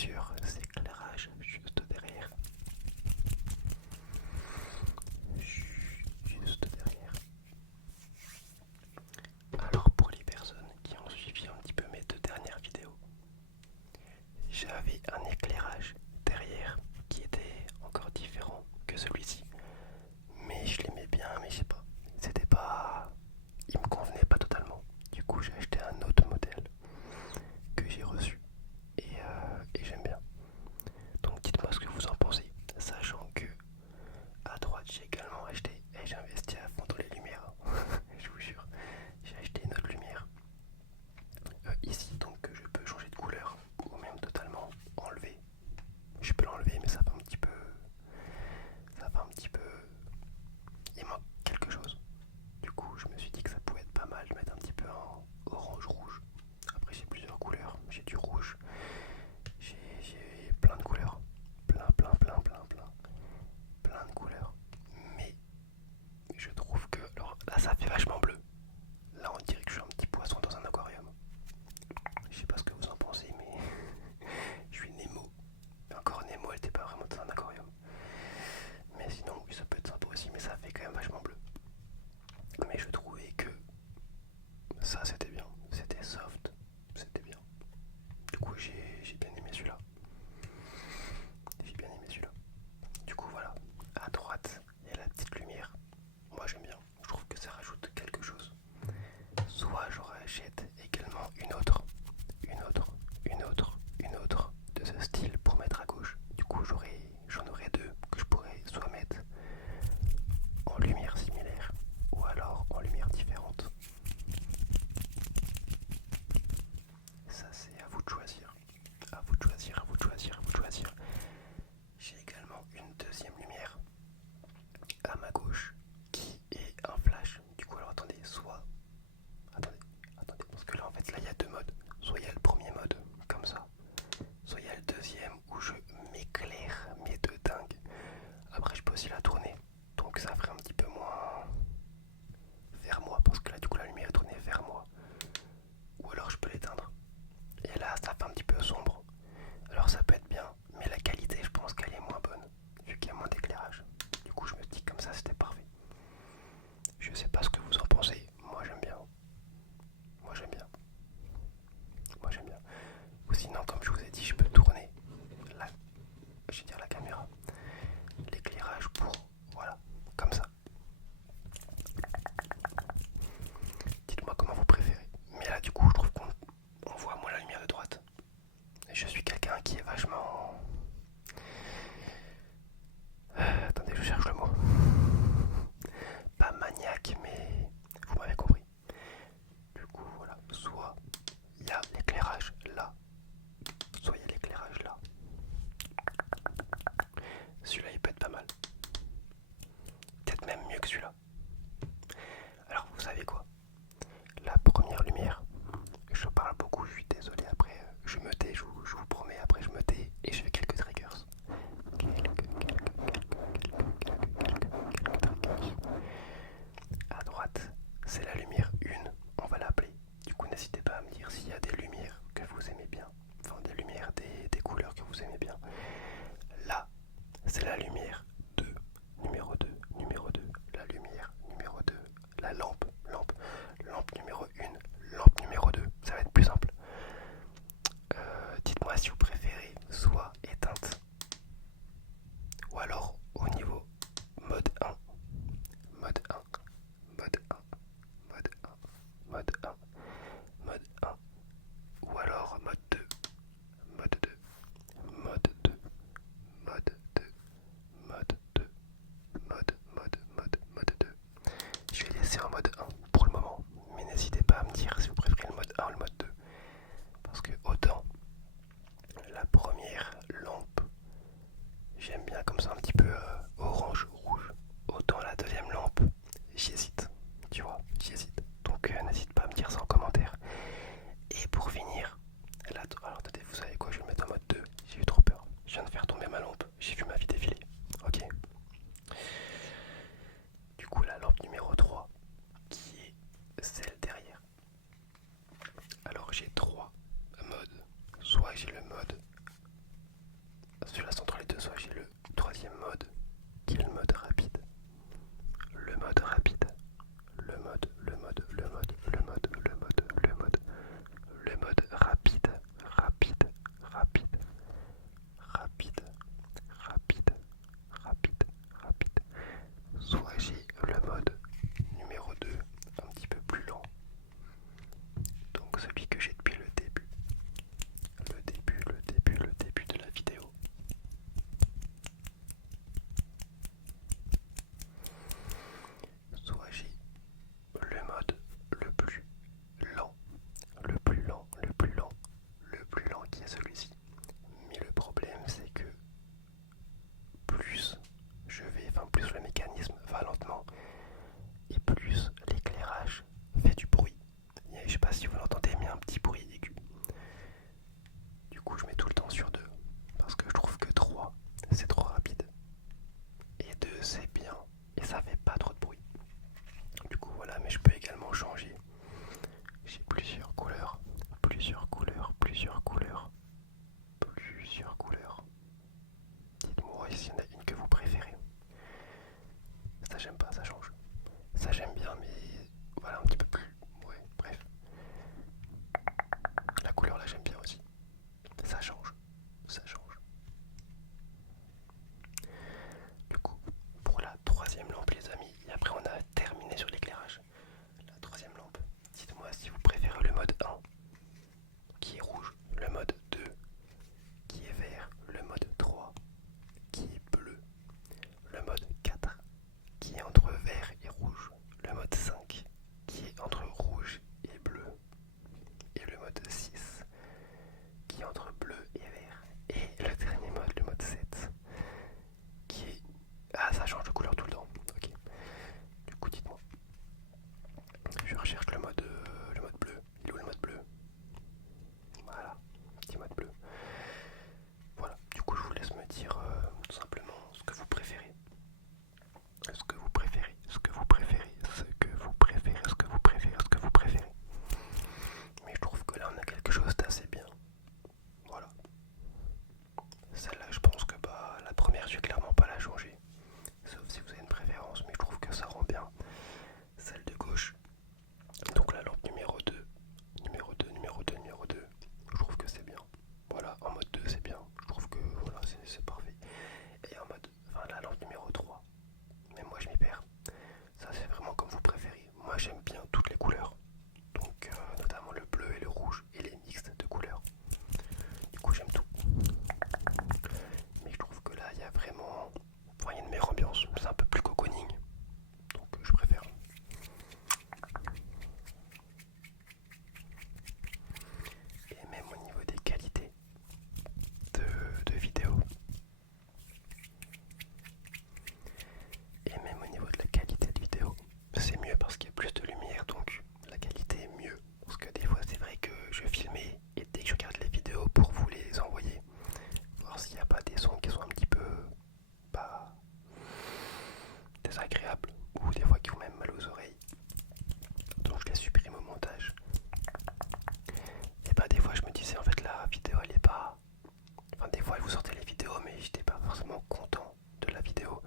sur ces éclairages juste derrière. Juste derrière. Alors pour les personnes qui ont suivi un petit peu mes deux dernières vidéos, j'avais un éclairage derrière qui était encore différent que celui-ci. Mais je l'aimais bien, mais je sais pas. C'était pas. Il me convenait pas totalement. Du coup j'ai acheté un autre modèle que j'ai reçu et j'aime bien. Donc dites-moi ce que vous en pensez, sachant que à droite j'ai également acheté et j'ai investi à fond dans les lumières. Je vous jure, j'ai acheté une autre lumière ici, donc je peux changer de couleur ou même totalement enlever. Je peux l'enlever mais ça fait un petit peu. Ça fait un petit peu. Il manque quelque chose. Du coup je me suis dit que ça pouvait être pas mal de mettre un petit peu en orange rouge. Après j'ai plusieurs couleurs, j'ai du rouge, j'ai plein de couleurs. Plein de couleurs. Mais je trouve que. Alors là ça fait vachement bleu. Là on dirait que je suis un petit poisson dans un aquarium. Je sais pas ce que vous en pensez mais je suis Nemo. Mais encore Nemo elle était pas vraiment dans un aquarium. Mais sinon oui ça peut être sympa aussi mais ça fait quand même vachement bleu. Mais je trouvais que ça c'était bien. C'était soft. C'était bien. Du coup j'ai bien aimé celui-là. J'ai bien aimé celui-là. Du coup voilà. À droite il y a la petite lumière. Moi j'aime bien. Je trouve que ça rajoute quelque chose. Soit je rachète également une autre de ce style pour mettre à gauche. Du coup j'en aurai deux que je pourrais soit mettre en lumière similaire ou alors en lumière différente. Ça c'est à vous de choisir. À vous de choisir, à vous de choisir, à vous de choisir. J'ai également une deuxième lumière à ma gauche qui est un flash. Du coup alors attendez, attendez, parce que là en fait là il y a deux modes. Soit il y a le premier mode comme ça, soit il y a le deuxième où je m'éclaire mais de dingue. Après je peux aussi la tourner, donc ça ferait un petit peu moins vers moi parce que là du coup la lumière est tournée vers moi. Ou alors je peux l'éteindre. Et là ça fait un petit peu sombre. Alors ça peut être bien, mais la qualité je pense qu'elle est moins bonne vu qu'il y a moins d'éclairage. Du coup je me dis que comme ça c'était parfait. Je sais pas ce que vous en pensez, moi j'aime bien. Moi j'aime bien. Moi j'aime bien. Ou sinon comme je vous ai dit je peux tourner la, je vais dire la caméra, l'éclairage pour, voilà, comme ça. Dites-moi comment vous préférez. Mais là du coup je trouve qu'on voit moins la lumière de droite. Et je suis quelqu'un qui est vachement... attendez je cherche le mot. Pas maniaque mais vous m'avez compris. Du coup voilà, soit il y a l'éclairage là, soit il y a l'éclairage là. Celui-là il peut être pas mal. Peut-être même mieux que celui-là. Alors vous savez quoi? La première lumière, je parle beaucoup, je suis désolé, après je me tais, je vous promets, après je me tais et je fais quelques triggers. À droite, c'est la lumière 1, on va l'appeler. Du coup n'hésitez pas à me dire s'il y a des lumières que vous aimez bien. Enfin des lumières, des couleurs que vous aimez bien. Là, c'est la lumière 2, numéro 2, la lumière numéro 2, la lampe numéro 1, lampe numéro 2, ça va être plus simple. Dites-moi si vous préférez soit éteinte ou alors au niveau mode 1, mode 1, mode 1, mode 1, mode 1, mode 1, ou alors mode 2, mode 2, mode 2, mode 2, choisi entre bleu et vert. Et le dernier mode, le mode 7, qui est... Ah, ça change de couleur tout le temps. Ok. Du coup, dites-moi. Je recherche le mode bleu. Il est où le mode bleu? Voilà, petit mode bleu. Voilà, du coup je vous laisse me dire tout simplement ce que vous préférez. Ce que vous préférez, ce que vous préférez, ce que vous préférez, ce que vous préférez, ce que vous préférez. Mais je trouve que là on a quelque chose d'assez bien. Voilà. Celle-là je pense que la première je vais clairement pas la changer. Sauf si vous avez une préférence, mais je trouve que ça rend bien. Celle de gauche. Donc la lampe numéro 2. Numéro 2, numéro 2, numéro 2. Je trouve que c'est bien. Voilà, en mode 2 c'est bien. Je trouve que voilà, c'est parfait. Et en mode, enfin la lampe numéro 3. Mais moi je m'y perds. Ça c'est vraiment comme vous préférez. Moi j'aime bien toutes les couleurs. Donc notamment le bleu et le rouge et les mixtes de couleurs. Du coup j'aime tout. Mais je trouve que là il y a vraiment... Enfin, il y a une meilleure ambiance. C'est un peu plus cocooning. Donc je préfère. Et même au niveau des qualités de vidéo. Et même au niveau de la qualité de vidéo, c'est mieux parce qu'il y a plus de lumière, donc la qualité est mieux. Parce que des fois c'est vrai que je filmais et dès que je regarde les vidéos pour vous les envoyer, voir s'il n'y a pas des sons qui sont un petit peu pas désagréables ou des fois qui font même mal aux oreilles. Donc je les supprime au montage. Et bah des fois je me disais en fait la vidéo elle est pas... Enfin des fois vous sortez les vidéos mais j'étais pas forcément content de la vidéo.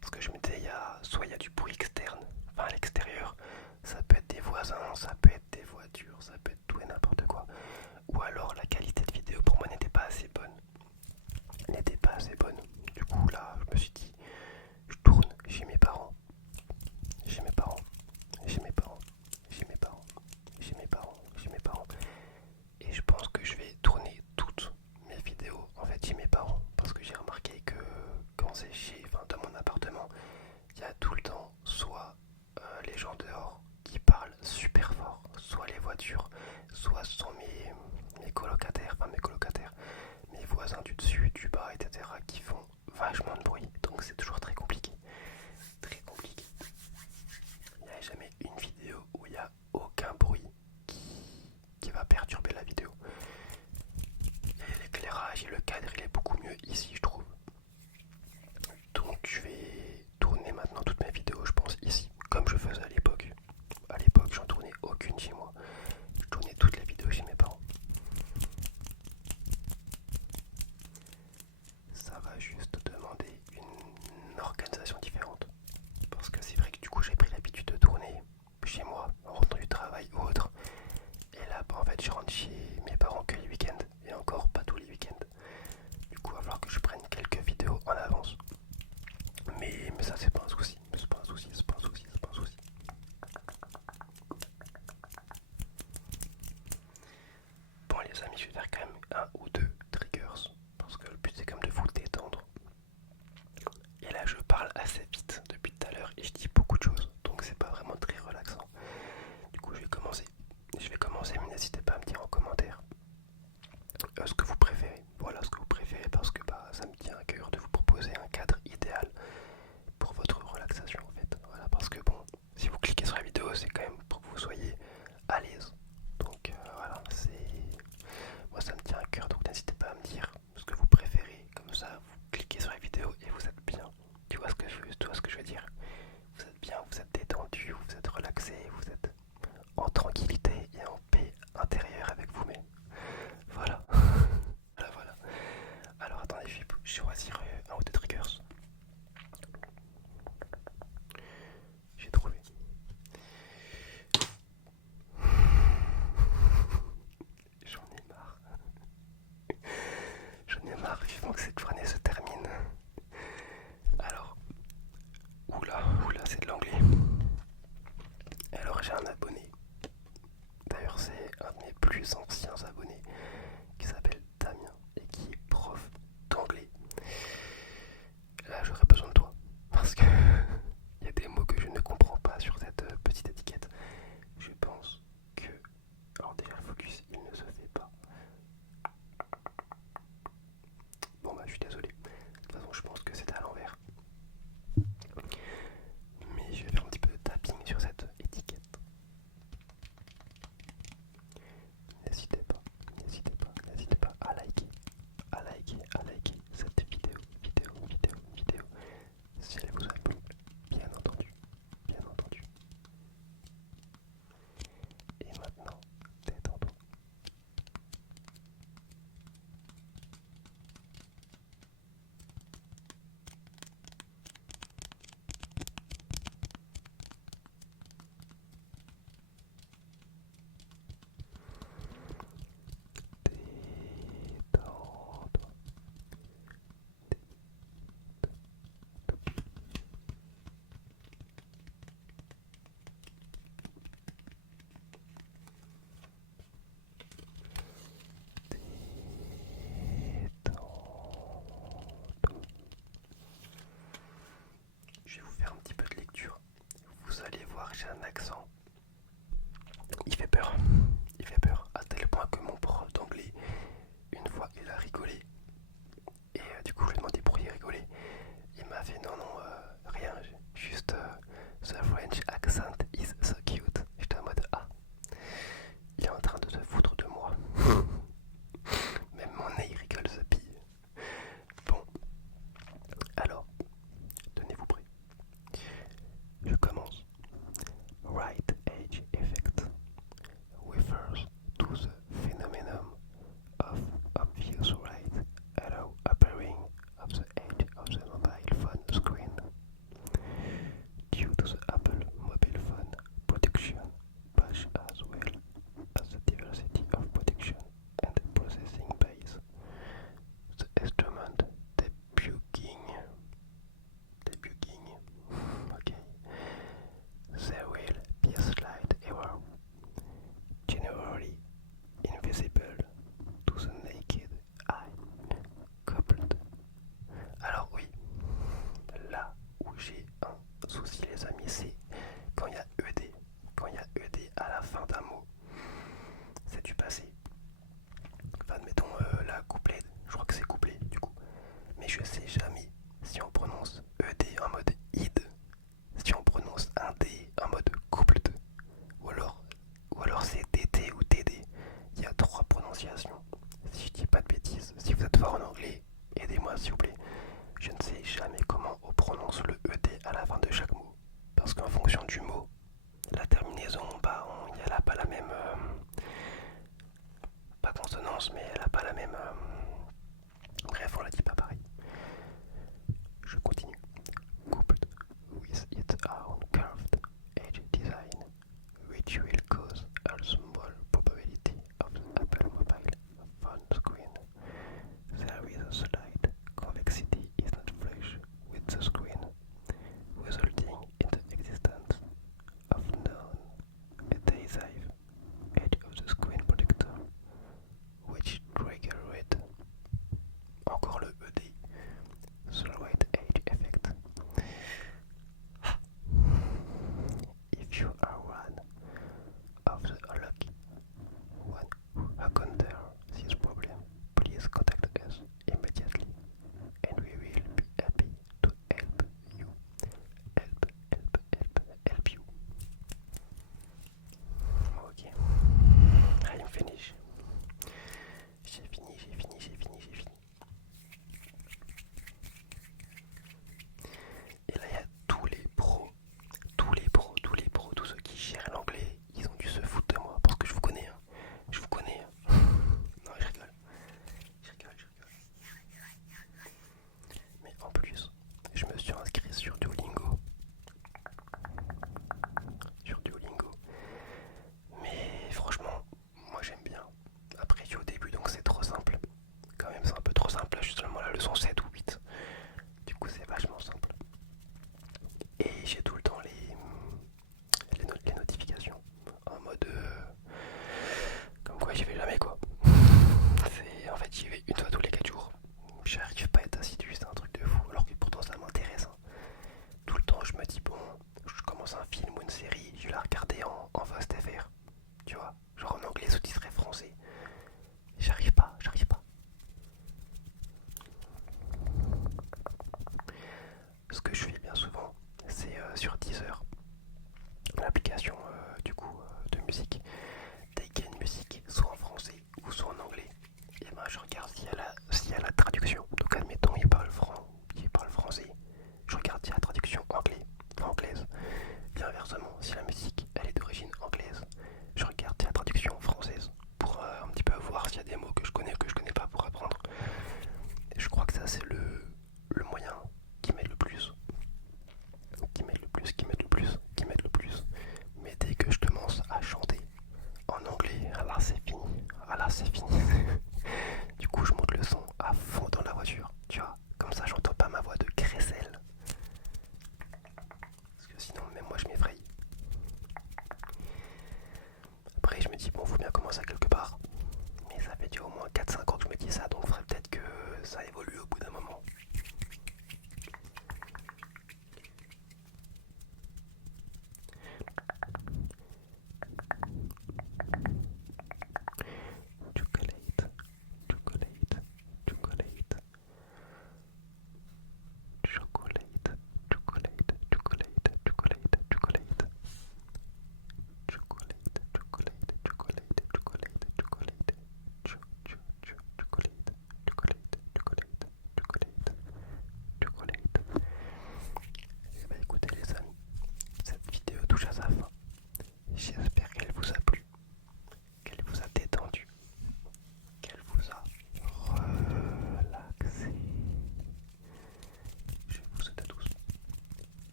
Parce que je me disais soit il y a du bruit externe, enfin à l'extérieur, ça peut être des voisins, ça peut être des voitures, ça peut être tout et n'importe quoi. Ou alors la qualité de vidéo pour moi n'était pas assez bonne. N'était pas assez bonne. Du coup là je me suis dit, je tourne chez mes parents. Chez mes parents. Chez mes parents. Chez mes parents. Chez mes parents. Chez mes parents. Et je pense que je vais tourner toutes mes vidéos en fait chez mes parents. Parce que j'ai remarqué que quand c'est dans mon appartement, il y a tout le temps soit les gens dehors qui parlent super fort, soit les voitures, soit ce sont mes colocataires, enfin mes colocataires, mes voisins du dessus, du bas, etc. qui font vachement de bruit. Donc c'est toujours très compliqué. Très compliqué. Il n'y a jamais une vidéo où il n'y a aucun bruit qui va perturber la vidéo. Et l'éclairage et le cadre il est beaucoup mieux ici je trouve. Donc je vais tourner maintenant toutes mes vidéos je pense ici, comme je faisais à l'époque. À l'époque j'en tournais aucune chez moi. Je tournais toutes les vidéos chez mes parents. Ça va juste demander une organisation différente. Parce que c'est vrai que du coup j'ai pris l'habitude de tourner chez moi en rentrant du travail ou autre. Et là en fait je rentre chez mes parents que les week-ends. Et encore pas tous les week-ends. Du coup il va falloir que je prenne quelques vidéos en avance. Mais ça c'est pas un souci. C'est pas un souci, c'est pas un souci, c'est pas un souci. Bon les amis, je vais faire quand même un ou deux triggers. Parce que le but c'est comme de vous détendre. Et là je parle assez vite depuis tout à l'heure et je dis beaucoup de choses. Donc c'est pas vraiment très relaxant. Du coup je vais commencer. Mais n'hésitez pas à me dire en commentaire ce que vous préférez. Voilà ce que vous préférez parce que ça me tient à cœur de vous proposer un cadre idéal pour votre relaxation en fait. Voilà, parce que bon, si vous cliquez sur la vidéo, c'est quand même pour que vous soyez à l'aise. Donc voilà, moi ça me tient à cœur, donc n'hésitez pas à me dire ce que vous préférez. Comme ça, vous cliquez sur la vidéo et vous êtes bien. Tu vois ce que je veux dire? Vous êtes bien, vous êtes détendu, vous êtes relaxé, vous êtes en tranquillité et en paix intérieure avec vous-même. Voilà. Voilà. Alors attendez, je vais choisir un ou deux triggers. J'ai trouvé. J'en ai marre. J'en ai marre, vivement que cette journée se termine. Alors, oula, c'est de l'anglais. Alors j'ai un abonné. D'ailleurs c'est un de mes plus anciens abonnés qui s'appelle Damien et qui est prof d'anglais. Là j'aurais besoin de toi parce que il y a des mots que je ne comprends pas sur cette petite étiquette. Je pense que... Alors déjà le focus il ne se fait pas. il a rigolé. Et du coup, je lui ai demandé